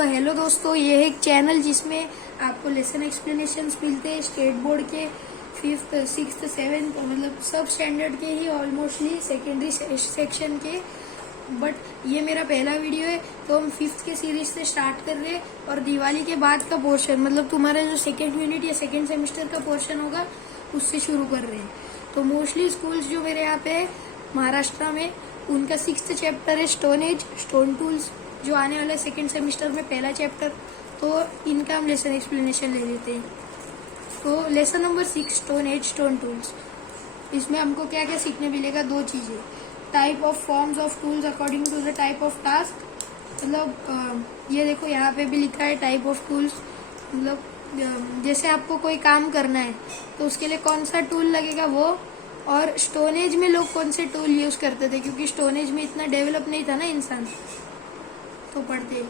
तो हेलो दोस्तों, ये है एक चैनल जिसमें आपको लेसन एक्सप्लेनेशंस मिलते हैं स्टेट बोर्ड के 5th, 6th, 7th मतलब सब स्टैंडर्ड के ही ऑलमोस्टली सेकेंडरी सेक्शन के। बट ये मेरा पहला वीडियो है तो हम 5th के सीरीज से स्टार्ट कर रहे हैं और दिवाली के बाद का पोर्शन मतलब तुम्हारा जो सेकेंड यूनिट या सेकेंड सेमेस्टर का पोर्शन होगा उससे शुरू कर रहे हैं। तो मोस्टली स्कूल्स जो मेरे यहाँ पे है महाराष्ट्र में उनका 6th चैप्टर है स्टोन एज स्टोन टूल्स, जो आने वाला सेकेंड सेमेस्टर में पहला चैप्टर। तो इनका हम लेसन एक्सप्लेनेशन ले लेते हैं। तो lesson number 6 stone age stone tools, इसमें हमको क्या क्या सीखने मिलेगा? दो चीजें, type of forms of tools according to the type of task. मतलब ये देखो यहाँ पे भी लिखा है टाइप ऑफ टूल्स, मतलब जैसे आपको कोई काम करना है तो उसके लिए कौन सा टूल लगेगा वो। और स्टोन एज में लोग कौन से टूल यूज करते थे, क्योंकि स्टोन एज में इतना डेवलप नहीं था ना इंसान, तो पढ़ते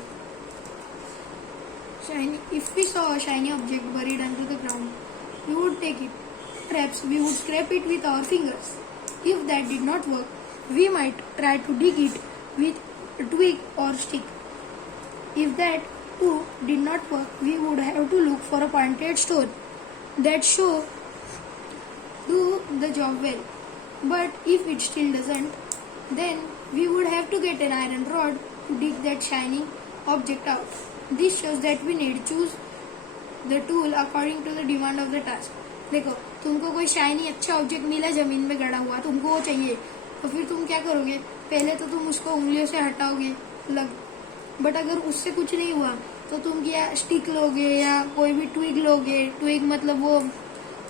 shiny. If we saw a shiny object buried under the ground, we would take it. Perhaps we would scrape it with our fingers. If that did not work, we might try to dig it with a twig or stick. If that too did not work, we would have to look for a pointed stone that should do the job well. But if it still doesn't, then we would have to get an iron rod to dig that shiny object out. This shows that we need to choose the tool according to the demand of the task. देखो, तुमको कोई shiny अच्छा object मिला जमीन में गड़ा हुआ, तुमको वो चाहिए, तो फिर तुम क्या करोगे? पहले तो तुम उसको उंगलियों से हटाओगे बट अगर उससे कुछ नहीं हुआ तो तुम क्या स्टिक लोगे या कोई भी ट्विग लोगे। ट्विग मतलब वो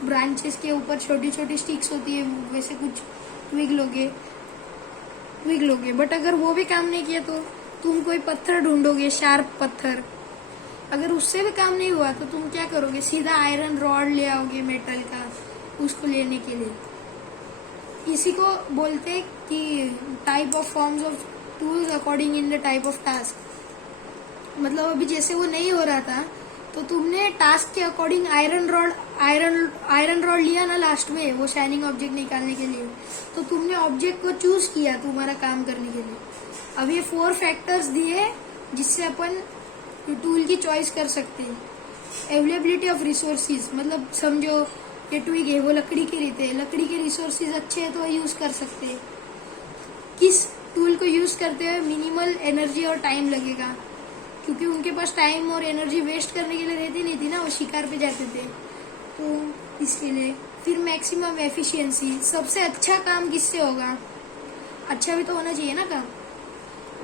ब्रांचेस के ऊपर छोटी छोटी स्टिक्स होती है, वैसे कुछ ट्विग लोगे। बट अगर वो भी काम नहीं किया तो तुम कोई पत्थर ढूंढोगे, शार्प पत्थर। अगर उससे भी काम नहीं हुआ तो तुम क्या करोगे? सीधा आयरन रॉड ले आओगे मेटल का, उसको लेने के लिए। इसी को बोलते हैं कि type of forms of tools according in the type of task. मतलब अभी जैसे वो नहीं हो रहा था तो तुमने टास्क के अकॉर्डिंग आयरन रॉड लिया ना लास्ट में, वो शाइनिंग ऑब्जेक्ट निकालने के लिए, तो तुमने ऑब्जेक्ट को चूज किया तुम्हारा काम करने के लिए। अब ये 4 फैक्टर्स दिए जिससे अपन टूल की चॉइस कर सकते हैं। अवेलेबिलिटी ऑफ रिसोर्सेज, मतलब समझो ये ट्विग है, वो लकड़ी की रहते हैं, लकड़ी के रिसोर्सेज अच्छे हैं तो यूज कर सकते हैं। किस टूल को यूज करते हुए मिनिमल एनर्जी और टाइम लगेगा, क्योंकि उनके पास टाइम और एनर्जी वेस्ट करने के लिए रहती नहीं थी ना, वो शिकार पे जाते थे, तो इसके लिए। फिर मैक्सिमम एफिशिएंसी, सबसे अच्छा काम किससे होगा? अच्छा भी तो होना चाहिए ना काम।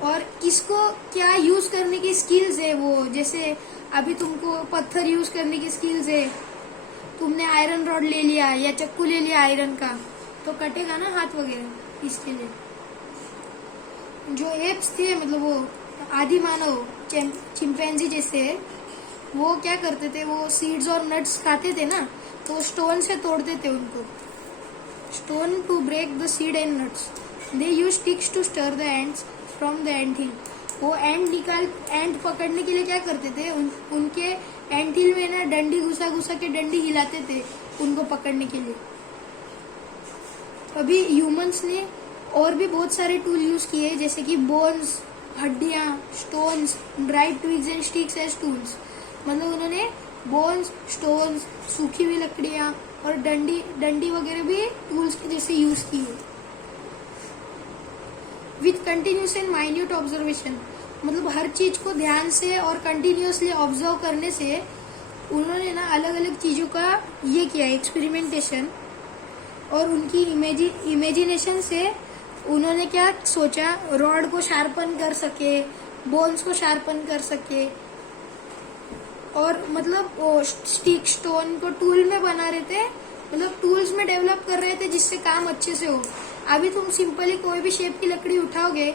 और किसको क्या यूज करने की स्किल्स है, वो जैसे अभी तुमको पत्थर यूज करने की स्किल्स है, तुमने आयरन रॉड ले लिया या चक्कू ले लिया आयरन का, तो कटेगा ना हाथ वगैरह। इसके लिए जो एप्स थे, मतलब वो आदि मानव चिंपैंजी जैसे, वो क्या करते थे? वो सीड्स और नट्स खाते थे ना, तो स्टोन से तोड़ते थे उनको, stone to break the seed and nuts. They use sticks to stir the ants from the ant hill. वो एंट पकड़ने के लिए क्या करते थे? उनके एंट हिल में ना डंडी घुसा के डंडी हिलाते थे उनको पकड़ने के लिए। अभी ह्यूमंस ने और भी बहुत सारे टूल यूज किए, जैसे कि बोन्स, हड्डियां, stones, dried twigs and sticks as tools. मतलब उन्होंने बोन्स, स्टोन्स, सूखी हुई लकड़ियां और डंडी वगैरह भी टूल्स के जैसे यूज किए। With continuous and minute observation, मतलब हर चीज को ध्यान से और कंटिन्यूसली ऑब्जर्व करने से उन्होंने ना अलग अलग चीजों का ये किया एक्सपेरिमेंटेशन। और उनकी इमेजिनेशन से उन्होंने क्या सोचा? रॉड को शार्पन कर सके, बोन्स को शार्पन कर सके, और मतलब स्टिक स्टोन को टूल में बना रहे थे, मतलब टूल्स में डेवलप कर रहे थे जिससे काम अच्छे से हो। अभी तुम सिंपली कोई भी शेप की लकड़ी उठाओगे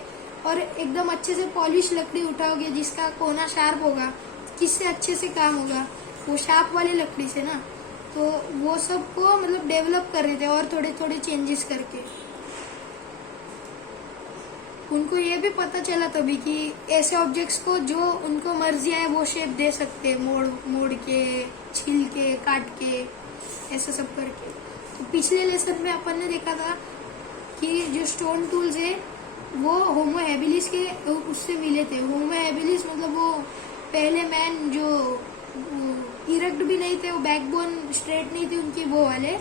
और एकदम अच्छे से पॉलिश लकड़ी उठाओगे जिसका कोना शार्प होगा, किससे अच्छे से काम होगा? वो शार्प वाली लकड़ी से ना। तो वो सब को मतलब डेवलप कर रहे थे और थोड़े थोड़े चेंजेस करके। उनको ये भी पता चला तभी कि ऐसे ऑब्जेक्ट्स को जो उनको मर्जी आए वो शेप दे सकते हैं, मोड़ के, छील के, काट के, ऐसा सब करके। तो पिछले लेसन में अपन ने देखा था कि जो स्टोन टूल्स है वो होमो हैबिलिस के उससे मिले थे। होमो हैबिलिस मतलब वो पहले मैन जो इरेक्ट भी नहीं थे, वो बैकबोन स्ट्रेट नहीं थी उनकी, वो वाले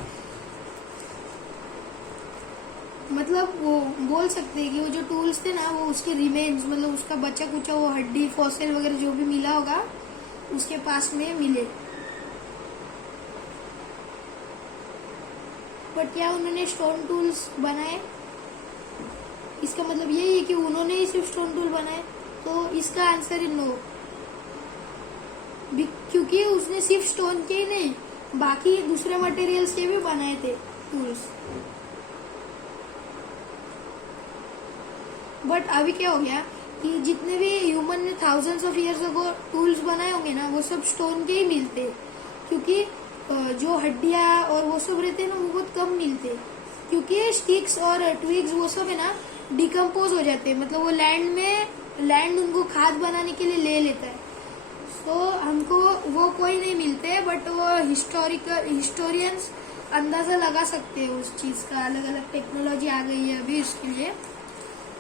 मतलब वो बोल सकते हैं कि वो जो टूल्स थे ना वो उसके रिमेन्स, मतलब उसका बचा कुचा वो हड्डी फॉसिल वगैरह जो भी मिला होगा उसके पास में मिले। बट क्या उन्होंने स्टोन टूल्स बनाए? इसका मतलब यही है कि उन्होंने ही सिर्फ स्टोन टूल बनाए, तो इसका आंसर है नो, क्योंकि उसने सिर्फ स्टोन के ही नहीं बाकी दूसरे मटेरियल्स के भी बनाए थे टूल्स। बट अभी क्या हो गया कि जितने भी ह्यूमन ने thousands of years ago tools बनाए होंगे ना वो सब स्टोन के ही मिलते, क्योंकि जो हड्डियां और वो सब रहते हैं ना वो बहुत कम मिलते, क्योंकि स्टिक्स और ट्विग्स वो सब है ना डिकम्पोज हो जाते हैं, मतलब वो लैंड उनको खाद बनाने के लिए ले लेता है। तो हमको वो कोई नहीं मिलते, बट वो हिस्टोरियंस अंदाजा लगा सकते हैं उस चीज का। अलग अलग टेक्नोलॉजी आ गई है अभी उसके लिए।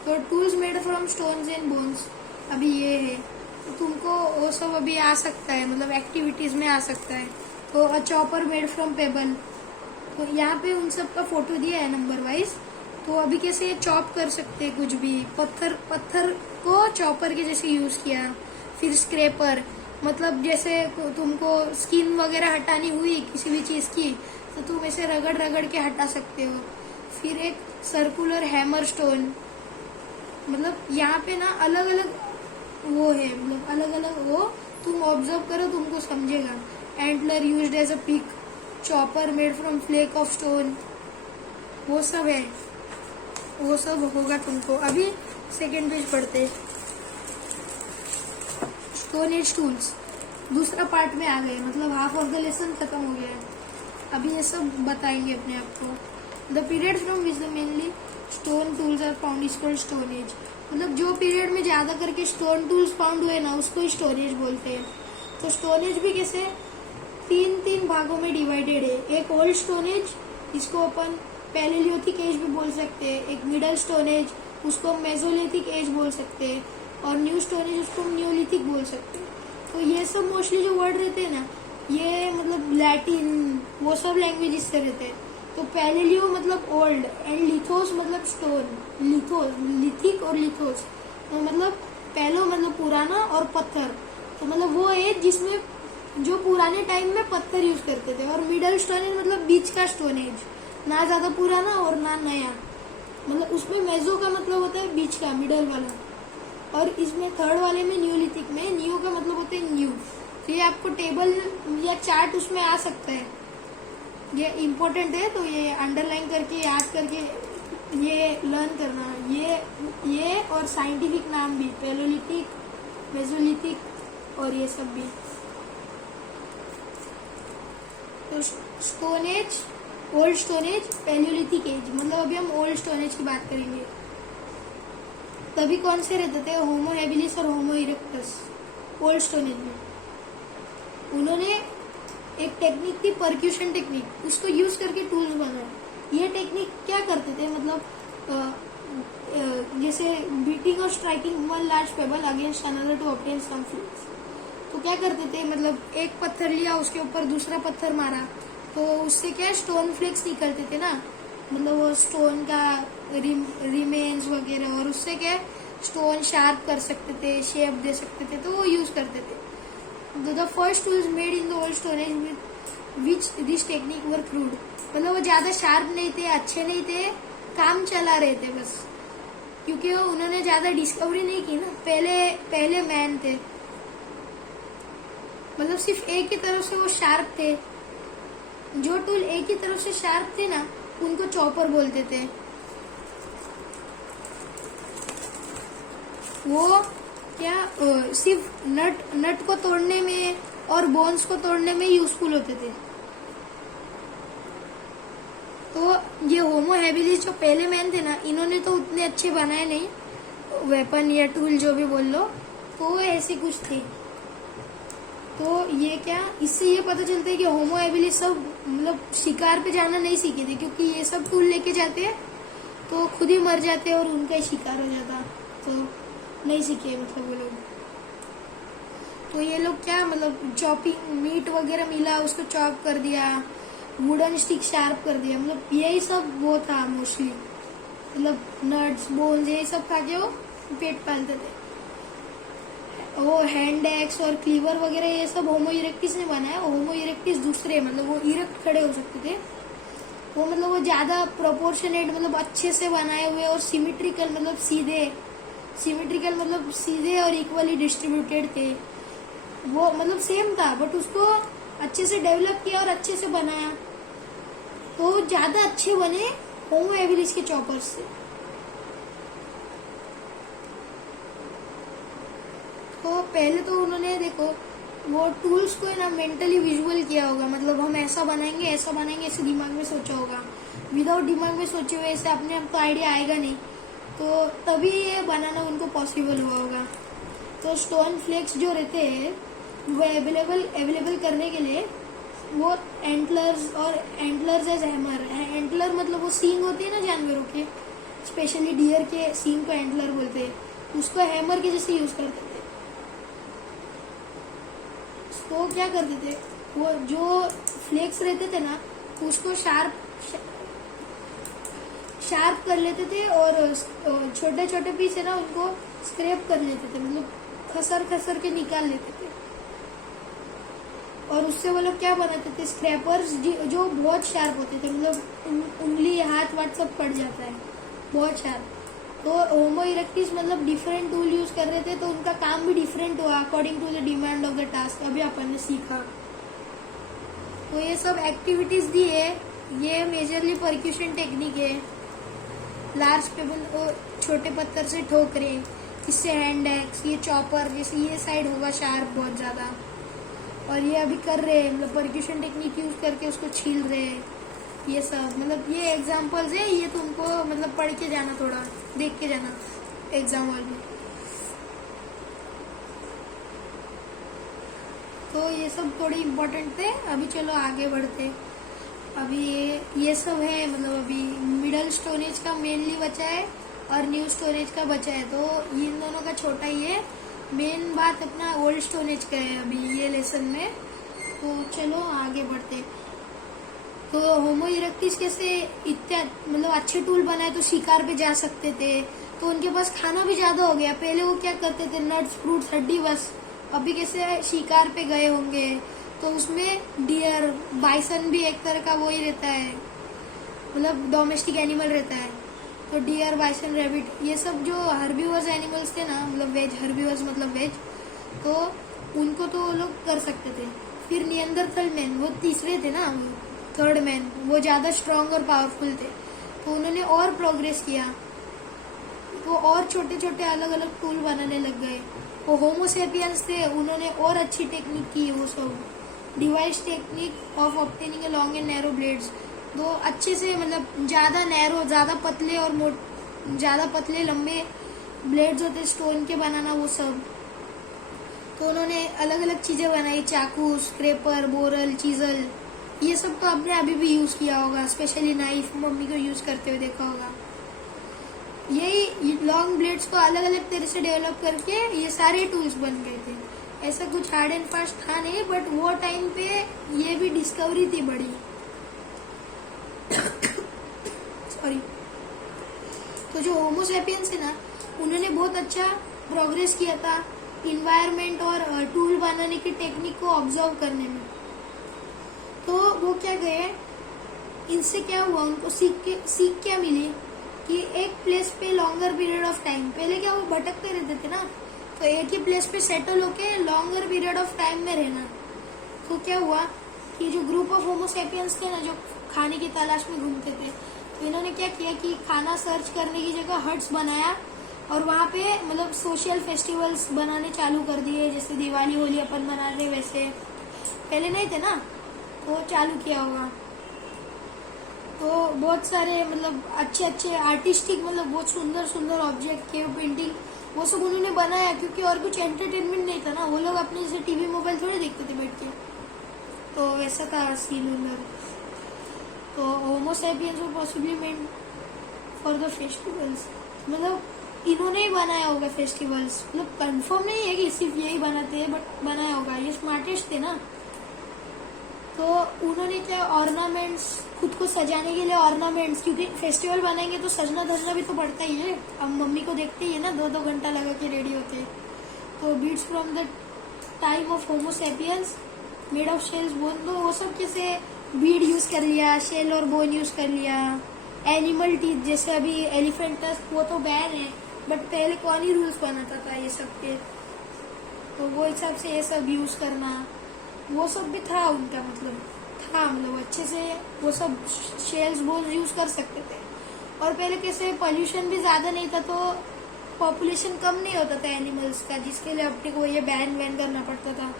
तो tools made from stones and bones अभी ये है, तो तुमको वो सब अभी आ सकता है, मतलब एक्टिविटीज में आ सकता है। तो अ चॉपर मेड फ्रॉम पेबल, तो यहाँ पे उन सब का फोटो दिया है नंबर वाइज। तो अभी कैसे चॉप कर सकते हैं कुछ भी, पत्थर को चॉपर के जैसे यूज किया। फिर स्क्रैपर, मतलब जैसे तुमको स्किन वगैरह हटानी हुई किसी भी चीज की तो तुम ऐसे रगड़ के हटा सकते हो। फिर एक सर्कुलर हैमर स्टोन, मतलब यहाँ पे ना अलग अलग वो है, मतलब अलग अलग वो तुम ऑब्जर्व करो तुमको समझेगा। Antler used as a pick, chopper made from flake of stone, वो सब है, वो सब होगा तुमको। अभी सेकेंड पेज पढ़ते, स्टोन एज टूल्स दूसरा पार्ट में आ गए, मतलब हाफ ऑफ द लेसन खत्म हो गया है। अभी ये सब बताएंगे अपने आप को। The period from which the mainly stone tools are found is called stone age, मतलब जो पीरियड में ज्यादा करके स्टोन टूल्स फाउंड हुए ना उसको स्टोन एज बोलते हैं। तो स्टोन एज भी कैसे तीन भागों में डिवाइडेड है। एक ओल्ड स्टोन एज, इसको अपन पैलेलियोथिक एज भी बोल सकते हैं। एक मिडल स्टोन एज, उसको मेसोलिथिक एज बोल सकते हैं। और न्यू स्टोन एज, उसको न्यूलिथिक बोल सकते हैं। तो ये सब मोस्टली जो वर्ड रहते हैं ना ये मतलब लैटिन वो सब लैंग्वेज से रहते हैं। तो पैलेलियो मतलब ओल्ड एंड लिथोस मतलब स्टोन, लिथिक और लिथोस तो मतलब पैलो मतलब पुराना और पत्थर, तो मतलब वो एज जिसमें जो पुराने टाइम में पत्थर यूज करते थे। और मिडल स्टोन एज मतलब बीच का स्टोन एज, ना ज्यादा पुराना और ना नया, मतलब उसमें मेजो का मतलब होता है बीच का, मिडल वाला। और इसमें थर्ड वाले में न्यूलिथिक में न्यू का मतलब होता है न्यू। तो ये आपको टेबल या चार्ट उसमें आ सकता है, ये इम्पोर्टेंट है, तो ये अंडरलाइन करके याद करके ये लर्न करना। ये और साइंटिफिक नाम भी, पैलोलिथिक, मेसोलिथिक और ये सब भी। तो stone age, old stone age, palaeolithic age, मतलब अभी हम ओल्ड स्टोन एज की बात करेंगे। तभी कौन से रहते थे, होमो हैबिलिस और होमो इरेक्टस ओल्ड स्टोन एज में। उन्होंने एक टेक्निक थी परक्यूशन टेक्निक, उसको यूज करके टूल्स बनाए। ये टेक्निक क्या करते थे, मतलब जैसे बीटिंग और striking one large pebble against another to obtain some fluids. तो क्या करते थे, मतलब एक पत्थर लिया उसके ऊपर दूसरा पत्थर मारा तो उससे क्या स्टोन फ्लेक्स निकलते थे ना, मतलब वो स्टोन का रिमेन्स वगैरह, और उससे क्या स्टोन शार्प कर सकते थे, शेप दे सकते थे, तो वो यूज करते थे। The first tools made in the old stone as which this technique were crude, मतलब वो ज्यादा शार्प नहीं थे, अच्छे नहीं थे, काम चला रहे थे बस, क्योंकि वो उन्होंने ज्यादा डिस्कवरी नहीं की ना, पहले मैन थे, मतलब सिर्फ एक ही तरफ से वो शार्प थे। जो टूल एक ही तरफ से शार्प थे ना उनको चॉपर बोलते थे। वो क्या सिर्फ नट को तोड़ने में और बोन्स को तोड़ने में यूजफुल होते थे। तो ये होमो हैबिलिस जो पहले मैन थे ना, इन्होंने तो उतने अच्छे बनाए नहीं वेपन या टूल जो भी बोल लो, तो ऐसे कुछ थे। तो ये क्या, इससे ये पता चलता है कि होमो हैबिलिस सब मतलब शिकार पे जाना नहीं सीखे थे, क्योंकि ये सब टूल लेके जाते हैं तो खुद ही मर जाते और उनका ही शिकार हो जाता, तो नहीं सीखे मतलब वो लोग। तो ये लोग क्या मतलब चॉपिंग मीट वगैरह मिला उसको चॉप कर दिया, वुडन स्टिक शार्प कर दिया, मतलब यही सब वो था मोस्टली, मतलब नट्स बोन्स यही सब खा के वो पेट पालते थे। वो हैंड एक्स और क्लीवर वगैरह ये सब होमो इरेक्टिस ने बनाया। होमो इरेक्टिस दूसरे मतलब वो इरेक्ट खड़े हो सकते थे, वो मतलब वो ज्यादा प्रोपोर्शनेट मतलब अच्छे से बनाए हुए और सिमेट्रिकल मतलब सीधे और इक्वली डिस्ट्रीब्यूटेड थे। वो मतलब सेम था बट उसको अच्छे से डेवलप किया और अच्छे से बनाया, तो ज्यादा अच्छे बने होमो एबिलिस के चॉपर्स से। तो पहले तो उन्होंने देखो वो टूल्स को ना मेंटली विजुअल किया होगा, मतलब हम ऐसा बनाएंगे ऐसे दिमाग में सोचा होगा। विदाउट दिमाग में सोचे हुए ऐसे अपने आप को आइडिया आएगा नहीं, तो तभी ये बनाना उनको पॉसिबल हुआ होगा। तो स्टोन फ्लेक्स जो रहते हैं वो अवेलेबल करने के लिए वो एंटलर्स एज हैमर। एंटलर मतलब वो सींग होती है ना जानवरों के, स्पेशली डियर के सींग को एंटलर बोलते हैं, उसको हैमर के जैसे यूज करते थे। तो क्या करते थे वो जो फ्लेक्स रहते थे ना उसको शार्प कर लेते थे और छोटे छोटे पीस है ना उनको स्क्रैप कर लेते थे, मतलब खसर के निकाल लेते थे। और उससे वो लोग क्या बनाते थे स्क्रैपर्स जो बहुत शार्प होते थे, मतलब उंगली हाथ वाथ सब कट जाता है, बहुत शार्प। तो होमो इरेक्टिस मतलब डिफरेंट टूल यूज कर रहे थे, तो उनका काम भी डिफरेंट हुआ according to the demand of the task. अभी अपन ने सीखा। तो ये सब एक्टिविटीज दी है, ये मेजरली परक्यूशन टेक्निक है। लार्ज पेबल छोटे पत्थर से ठोक रहे, इससे हैंड एक्स, ये चॉपर, जैसे ये साइड होगा शार्प बहुत ज्यादा, और ये अभी कर रहे हैं मतलब परक्यूशन टेक्निक यूज करके उसको छील रहे हैं। ये सब मतलब ये एग्जांपल्स है, ये तुमको मतलब पढ़ के जाना, थोड़ा देख के जाना एग्जाम हॉल में। तो ये सब थोड़े इम्पोर्टेंट थे। अभी चलो आगे बढ़ते। अभी ये सब है मतलब अभी मिडल स्टोरेज का मेनली बचा है और न्यू स्टोरेज का बचा है, तो इन दोनों का छोटा ही है। मेन बात अपना ओल्ड स्टोरेज का है अभी ये लेसन में। तो चलो आगे बढ़ते। तो होमो इरेक्टिस कैसे इतने मतलब अच्छे टूल बनाए तो शिकार पे जा सकते थे, तो उनके पास खाना भी ज्यादा हो गया। पहले वो क्या करते थे नट्स फ्रूट्स हड्डी बस, अभी कैसे शिकार पे गए होंगे तो उसमें डियर बाइसन भी एक तरह का वो ही रहता है, मतलब डोमेस्टिक एनिमल रहता है। तो डियर बाइसन रैबिट ये सब जो हर्बीवर्स एनिमल्स थे ना, मतलब वेज हर्बीवर्स मतलब वेज, तो उनको तो वो लोग कर सकते थे। फिर नियंदरथल मैन वो तीसरे थे ना, थर्ड मैन, वो ज्यादा स्ट्रांग और पावरफुल थे, तो उन्होंने और प्रोग्रेस किया, वो और छोटे छोटे अलग अलग टूल बनाने लग गए। वो होमोसेपियंस थे, उन्होंने और अच्छी टेक्निक की, वो सब device technique of obtaining long and narrow blades, तो अच्छे से मतलब ज्यादा नैरो, ज्यादा पतले और ज्यादा पतले लंबे ब्लेड्स होते स्टोन के बनाना, वो सब। तो उन्होंने अलग अलग चीजें बनाई, चाकू, स्क्रैपर, बोरल, चीजल, ये सब तो आपने अभी भी यूज किया होगा, स्पेशली नाइफ मम्मी को यूज करते हुए देखा होगा। यही लॉन्ग ब्लेड्स को अलग अलग तरह से डेवलप करके ये सारे टूल्स बन गए थे। ऐसा कुछ हार्ड एंड फास्ट था नहीं, बट वो टाइम पे ये भी डिस्कवरी थी बड़ी। सॉरी। तो जो होमोसेपियंस है ना, उन्होंने बहुत अच्छा प्रोग्रेस किया था इन्वायरमेंट और टूल बनाने की टेक्निक को ऑब्जर्व करने में। तो वो क्या गए, इनसे क्या हुआ, उनको सीख क्या मिली कि एक प्लेस पे लॉन्गर पीरियड ऑफ टाइम, पहले क्या वो भटकते रहते थे ना, तो एक ही प्लेस पे सेटल होके लॉन्गर पीरियड ऑफ टाइम में रहना। तो क्या हुआ कि जो ग्रुप ऑफ होमोसेपियंस थे ना, जो खाने की तलाश में घूमते थे, तो इन्होंने क्या किया कि खाना सर्च करने की जगह हट्स बनाया और वहाँ पे मतलब सोशल फेस्टिवल्स बनाने चालू कर दिए, जैसे दिवाली होली अपन मना रहे वैसे। पहले नहीं थे ना, तो चालू किया होगा। तो बहुत सारे मतलब अच्छे अच्छे आर्टिस्टिक मतलब बहुत सुंदर सुंदर ऑब्जेक्ट, केव पेंटिंग, वो सब उन्होंने बनाया, क्योंकि और कुछ एंटरटेनमेंट नहीं था ना, वो लोग अपने जैसे टीवी मोबाइल थोड़े देखते थे बैठ के, तो वैसा था सीन उधर। तो होमो सैपियंस वो possibly meant for the festivals, मतलब इन्होंने ही बनाया होगा फेस्टिवल्स, मतलब कंफर्म नहीं है कि सिर्फ यही बनाते हैं, बट बनाया होगा, ये स्मार्टेस्ट थे ना। तो उन्होंने क्या ऑर्नामेंट्स, खुद को सजाने के लिए ऑर्नामेंट्स, क्योंकि फेस्टिवल बनाएंगे तो सजना धजना भी तो पड़ता ही है। अब मम्मी को देखते ही है ना, 2-2 घंटा लगा के रेडी होते हैं। तो beads from the time of homo sapiens made of shells bone, तो वो सब कैसे बीड यूज कर लिया, शेल और बोन यूज कर लिया। एनिमल टीथ, जैसे अभी एलिफेंट टस्क वो तो बैन है, बट पहले कौन ही रूल्स बनाता था ये सब के, तो वो हिसाब से ये सब यूज करना, वो सब भी था उनका, मतलब अच्छे से वो सब शेल्स बोन यूज कर सकते थे। और पहले कैसे पॉल्यूशन भी ज्यादा नहीं था, तो पॉपुलेशन कम नहीं होता था एनिमल्स का, जिसके लिए अपने को ये बैन वैन करना पड़ता था।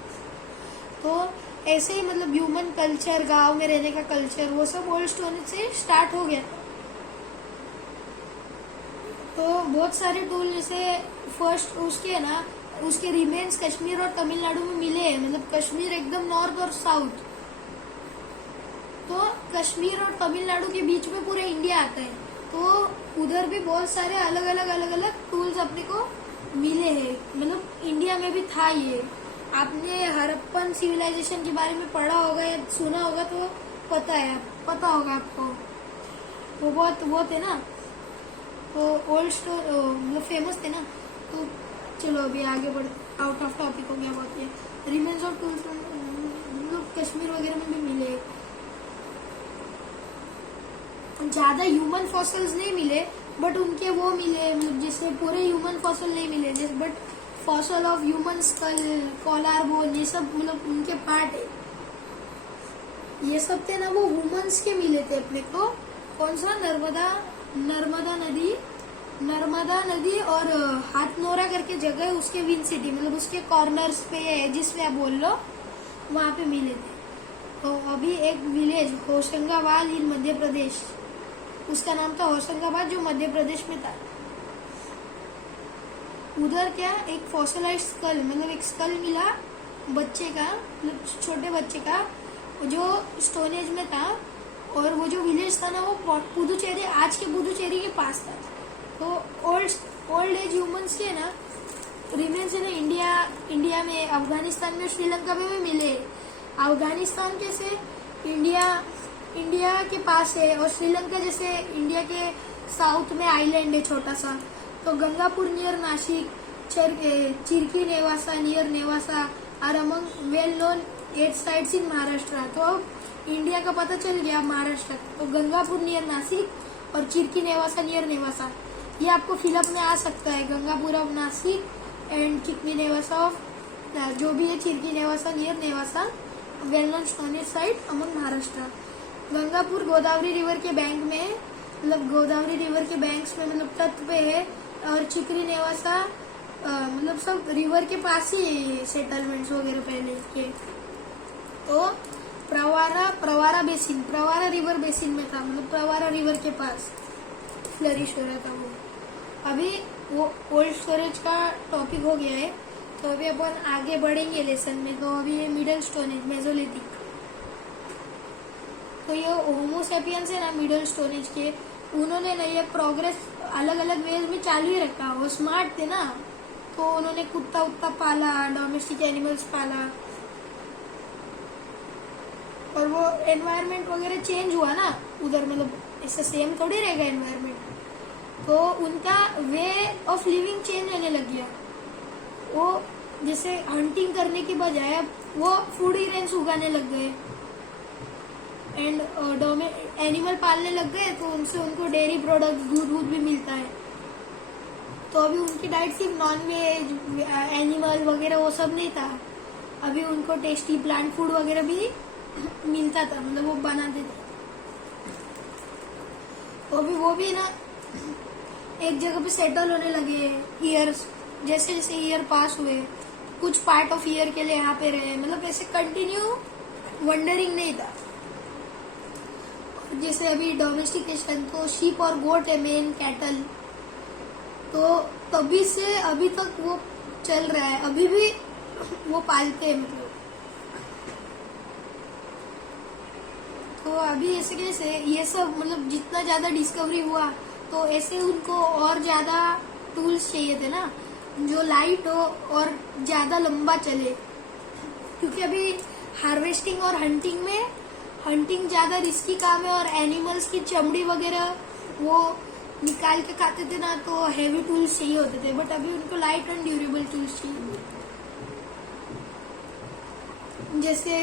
तो ऐसे ही मतलब ह्यूमन कल्चर, गांव में रहने का कल्चर, वो सब ओल्ड स्टोन से स्टार्ट हो गया। तो बहुत सारे टूल, जैसे फर्स्ट उसके रिमेन्स कश्मीर और तमिलनाडु में मिले हैं, मतलब कश्मीर एकदम नॉर्थ और साउथ, तो कश्मीर और तमिलनाडु के बीच में पूरा इंडिया आता है, तो उधर भी बहुत सारे अलग अलग टूल्स अपने को मिले हैं, मतलब इंडिया में भी था ये। आपने हड़प्पन सिविलाइजेशन के बारे में पढ़ा होगा या सुना होगा, तो पता होगा आपको, वो बहुत वो थे ना, तो ओल्ड मतलब फेमस थे ना। तो चलो अभी आगे बढ़ते, आउट ऑफ टॉपिक हो गया बहुत, ये रिमेन्स ऑफ टूल्स मतलब कश्मीर वगैरह में भी मिले। ज्यादा ह्यूमन फॉसिल्स नहीं मिले, बट उनके वो मिले, मतलब जैसे पूरे ह्यूमन फॉसिल नहीं मिले, जैसे but fossil of human skull, collar bone, ये सब मतलब उनके पार्ट है। ये सब थे ना, वो ह्यूमंस के मिले थे अपने को। कौन सा? नर्मदा नदी और हाथनोरा करके जगह है, उसके विन सिटी, मतलब उसके कॉर्नर्स पे है, जिसमें आप बोल लो, वहां पे मिले थे। तो अभी एक विलेज होशंगाबाद इन मध्य प्रदेश, उसका नाम था होशंगाबाद, जो मध्य प्रदेश में था। उधर क्या एक फॉसिलाइज्ड स्कल, मतलब एक स्कल मिला बच्चे का, मतलब छोटे बच्चे का, जो स्टोन एज में था। और वो जो विलेज था ना, वो पुदुचेरी, आज के पुदुचेरी के पास था। तो ओल्ड एज ह्यूमंस के ना रिमेन्स है ना, इंडिया में, अफगानिस्तान में, श्रीलंका में भी मिले। अफगानिस्तान कैसे इंडिया के पास है, और श्रीलंका जैसे इंडिया के साउथ में आइलैंड है छोटा सा। तो Gangapur near Nashik, Chirki Nevasa near Nevasa are among well known 8 sites in Maharashtra. तो अब इंडिया का पता चल गया महाराष्ट्र, तो गंगापुर नियर नासिक और चिरकी नेवासा नियर नेवासा, ये आपको फिलअप में आ सकता है। Gangapur of Nashik and Chirki Nevasa of, जो भी है Chirki Nevasa near Nevasa, well known stone age site among Maharashtra. Gangapur Godavari river के बैंक में, मतलब गोदावरी रिवर के बैंक्स में, मतलब तट पे है। और चिकरी नेवासा मतलब सब रिवर के पास ही सेटलमेंट्स वगैरह पहले के। तो Pravara basin, Pravara river basin में था, मतलब प्रवारा रिवर के पास फ्लरिश हो रहा था वो। अभी वो ओल्ड स्टोरेज का टॉपिक हो गया है, तो अभी अपन आगे बढ़ेंगे लेसन में। तो अभी ये मिडल स्टोनेज, मेसोलिथिक। तो ये होमो सेपियंस है ना, मिडल स्टोनेज के, उन्होंने ना ये प्रोग्रेस अलग अलग वेज में चालू ही रखा। वो स्मार्ट थे ना, तो उन्होंने कुत्ता उत्ता पाला, डोमेस्टिक एनिमल्स पाला। और वो एनवायरनमेंट वगैरह चेंज हुआ ना उधर, मतलब इससे सेम थोड़ी रहेगा एनवायरनमेंट, तो उनका वे ऑफ लिविंग चेंज होने लग गया। वो जैसे हंटिंग करने की बजाय वो फूड ग्रेन्स उगाने लग गए एंड एनिमल पालने लग गए, तो उनसे उनको डेयरी प्रोडक्ट्स, दूध भी मिलता है। तो अभी उनकी डाइट सिर्फ नॉन वेज, एनिमल वगैरह वो सब नहीं था, अभी उनको टेस्टी प्लांट फूड वगैरह भी मिलता था, मतलब वो बनाते थे। तो अभी वो भी ना एक जगह पे सेटल होने लगे। ईयर्स जैसे जैसे ईयर पास हुए, कुछ पार्ट ऑफ ईयर के लिए यहाँ पे रहे, मतलब ऐसे कंटिन्यू वंडरिंग नहीं था। जैसे अभी डोमेस्टिकेशन, तो शीप और गोट है मेन, कैटल, तो तभी से अभी तक वो चल रहा है, अभी भी वो पालते हैं मतलब। तो अभी ऐसे कैसे ये सब, मतलब जितना ज्यादा डिस्कवरी हुआ, तो ऐसे उनको और ज्यादा टूल्स चाहिए थे ना, जो लाइट हो और ज्यादा लंबा चले, क्योंकि अभी हार्वेस्टिंग और हंटिंग ज्यादा रिस्की काम है और एनिमल्स की चमड़ी वगैरह वो निकाल के खाते थे ना, तो हेवी टूल्स चाहिए होते थे। बट अभी उनको लाइट एंड ड्यूरेबल टूल्स चाहिए। जैसे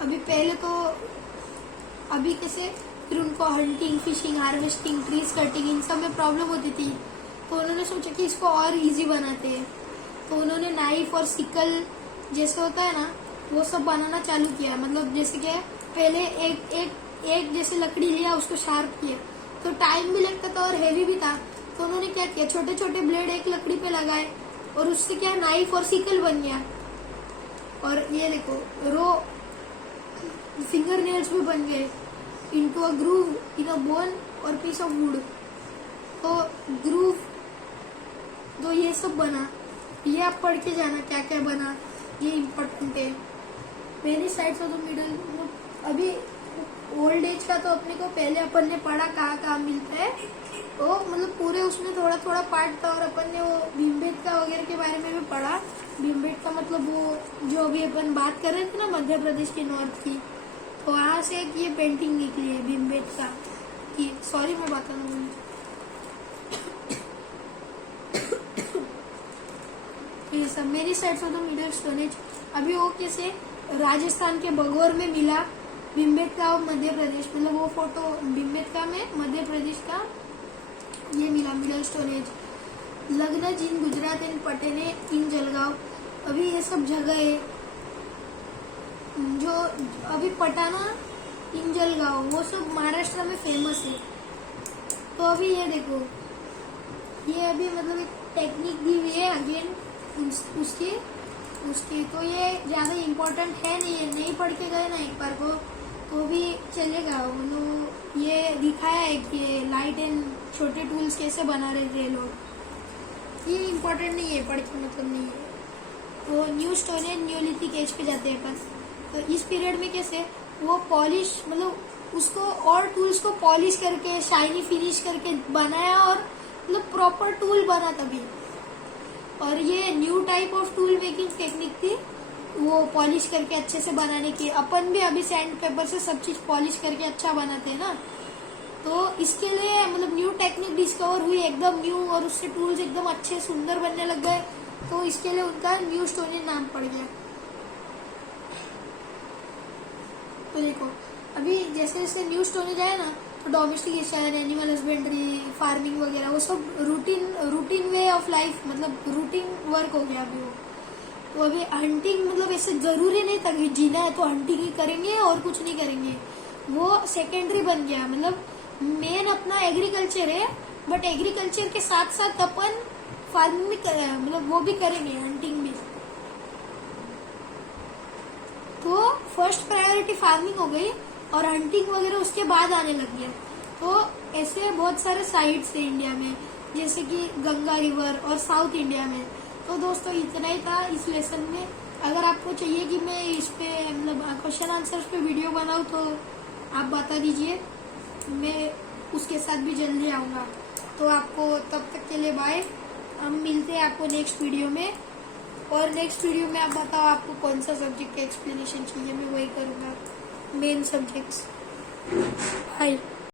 अभी पहले तो अभी कैसे फिर उनको hunting, fishing, harvesting, trees cutting इन सब में प्रॉब्लम होती थी, तो उन्होंने सोचा कि इसको और इजी बनाते हैं। तो उन्होंने नाइफ और सिकल जैसे होता है ना, वो सब बनाना चालू किया। मतलब जैसे कि पहले एक जैसे लकड़ी लिया, उसको शार्प किया, तो टाइम भी लगता था और हेवी भी था। तो उन्होंने क्या किया, छोटे छोटे ब्लेड एक लकड़ी पे लगाए और उससे क्या नाइफ और सिकल बन गया। और ये देखो रो फिंगर नेल्स भी बन गए, into a groove in a bone और पीस ऑफ वुड। तो ग्रूव तो ये सब बना, ये आप पढ़ के जाना क्या क्या बना, ये इम्पोर्टेंट है। मेरी साइड से तो मिडिल, अभी ओल्ड एज का तो अपने को पहले अपन ने पढ़ा कहाँ मिलता है, तो मतलब पूरे उसमें थोड़ा थोड़ा पार्ट था। और अपन ने वो भीमबेटका वगैरह के बारे में भी पढ़ा। भीमबेटका मतलब वो जो अभी अपन बात कर रहे थे ना, मध्य प्रदेश के नॉर्थ की, तो वहां से एक ये पेंटिंग निकली है भीमबेटका की। सॉरी मैं बता दूंगी। ये सब मेरी साइड से तो मिडिल स्टोरेज। अभी वो कैसे राजस्थान के बगौर में मिला भीमबेटका ऑफ मध्य प्रदेश, मतलब वो फोटो भीमबेटका में मध्य प्रदेश का ये मिला मिडल स्टोरेज। लग्न जिन गुजरात इन पटेने इन जलगांव, अभी ये सब जगह है जो अभी पटाना इन जलगांव वो सब महाराष्ट्र में फेमस है। तो अभी ये देखो, ये अभी मतलब एक टेक्निक दी हुई है अगेन उसकी तो ये ज्यादा इम्पोर्टेंट है नहीं, है नहीं पढ़ के गए ना एक बार को तो भी चलेगा। मतलब ये दिखाया है कि लाइट एंड छोटे टूल्स कैसे बना रहे थे लोग, ये इम्पोर्टेंट नहीं है, पढ़ के मतलब नहीं है। तो new stone and neolithic age पे जाते हैं अपन। तो इस पीरियड में कैसे वो पॉलिश, मतलब उसको और टूल्स को पॉलिश करके शाइनी फिनिश करके बनाया और मतलब प्रॉपर टूल बना तभी। और ये new type of tool making technique थी, वो पॉलिश करके अच्छे से बनाने की। अपन भी अभी सैंड पेपर से सब चीज पॉलिश करके अच्छा बनाते हैं ना, तो इसके लिए मतलब न्यू टेक्निक डिस्कवर हुई एकदम न्यू, और उससे टूल्स एकदम अच्छे सुंदर बनने लग गए, तो इसके लिए उनका न्यू स्टोन नाम पड़ गया। तो देखो अभी जैसे जैसे न्यू स्टोरेज आया ना, तो डोमेस्टिकेशन, एनिमल हस्बेंड्री, फार्मिंग वगैरह वो सब रूटीन वे ऑफ लाइफ, मतलब रूटीन वर्क हो गया अभी वो। तो अभी हंटिंग मतलब ऐसे जरूरी नहीं था कि जीना है तो हंटिंग ही करेंगे और कुछ नहीं करेंगे, वो सेकेंडरी बन गया। मतलब मेन अपना एग्रीकल्चर है, बट एग्रीकल्चर के साथ साथ अपन फार्मिंग भी मतलब वो भी करेंगे, हंटिंग भी। तो फर्स्ट प्रायोरिटी फार्मिंग हो गई और हंटिंग वगैरह उसके बाद आने लग गया। तो ऐसे बहुत सारे साइट्स थे इंडिया में, जैसे कि गंगा रिवर और साउथ इंडिया में। तो दोस्तों इतना ही था इस लेसन में। अगर आपको चाहिए कि मैं इस पे मतलब क्वेश्चन आंसर्स पे वीडियो बनाऊं तो आप बता दीजिए, मैं उसके साथ भी जल्दी आऊंगा। तो आपको तब तक के लिए बाय, हम मिलते हैं आपको नेक्स्ट वीडियो में। और नेक्स्ट वीडियो में आप बताओ आपको कौन सा सब्जेक्ट का एक्सप्लेनेशन चाहिए, मैं वही करूंगा, मेन सब्जेक्ट्स। बाय।